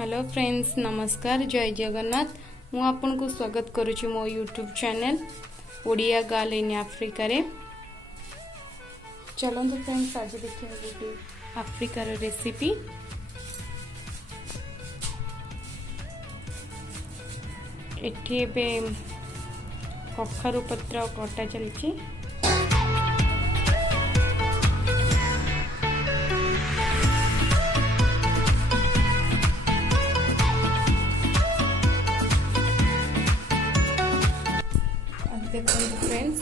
Hello friends, नमस्कार, जय जगन्नाथ। मु आपन को स्वागत करुच्ची मो YouTube channel Odia girl in Africa रे। चलते फ्रेंड्स, आज देखिए गोटे आफ्रिकार रेसिपी। एठी बे कखारू पत्र कटा चलची। देखो फ्रेंड्स,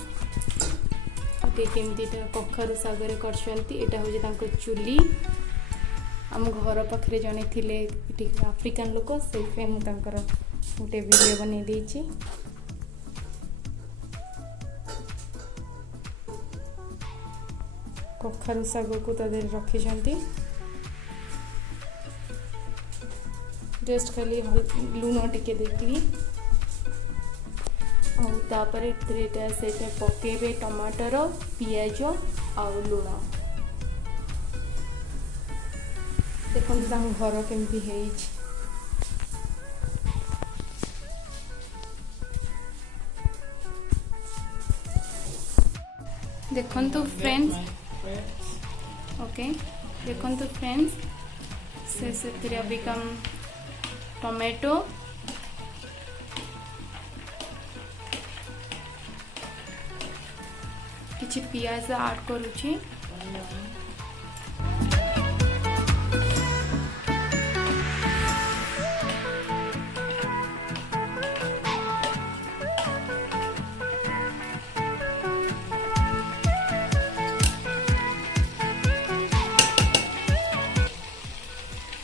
केमती कखारू सागर कर चुली आम घर पाखे जड़े थे आफ्रिकान लोक से गोटे वीडियो बन देची। कखारू साग को तदे रखी जस्ट खाली लुण टिके देखी से पकेबे टमाटर पियाज आउ लुण। देखो घर केमती है। देखो फ्रेंड्स, ओके देखो फ्रेंड्स, से अबिकम टमेटो किछि पियाज ऐड करूची।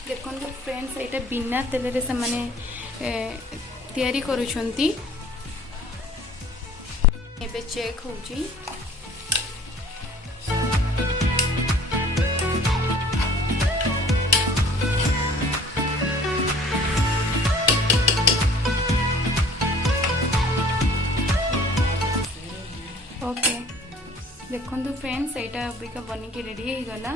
देखो फ्रेंड्स, एटा बिना तेल रे से माने तैयारी करूछंती। एबे चेक होची। ओके देखो फ्रेंड्स, यहाँ अबिका बनिकी रेडी हो गला।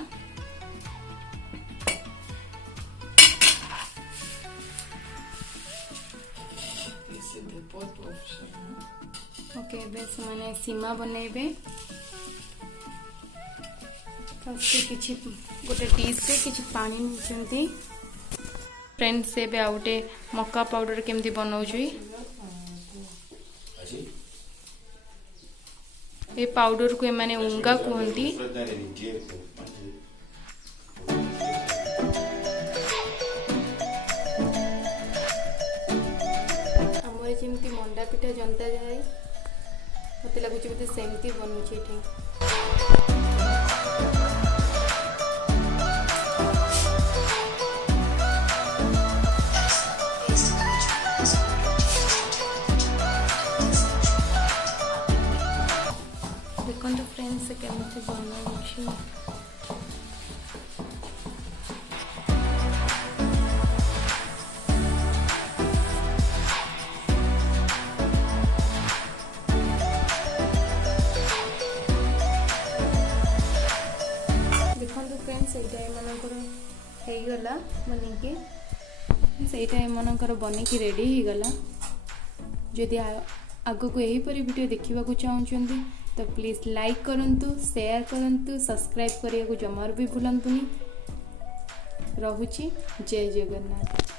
ओके बेस माने सीमा बनैबे। फर्स्ट किछि गोटे डिश रे किछि पानी निचंती। फ्रेंड्स एबे आउटे मक्का पाउडर केमती बनाउछी। ये पाउडर को माने उंगा कहती। आमर जमी मंडा पिठा जनता जाए मत लगुच सेमती बनूची। देखो फ्रेंड्स केमती बनाउछि। देखो फ्रेंड्स, गला बनिकी बनिकी रेडी हो गला। जदि आगको यहीपरी वीडियो देखा चाहते तो प्लीज लाइक करंतु, शेयर करंतु, सब्सक्राइब करने को जमार भी भूलंतुनी। रहुची जय जगन्नाथ।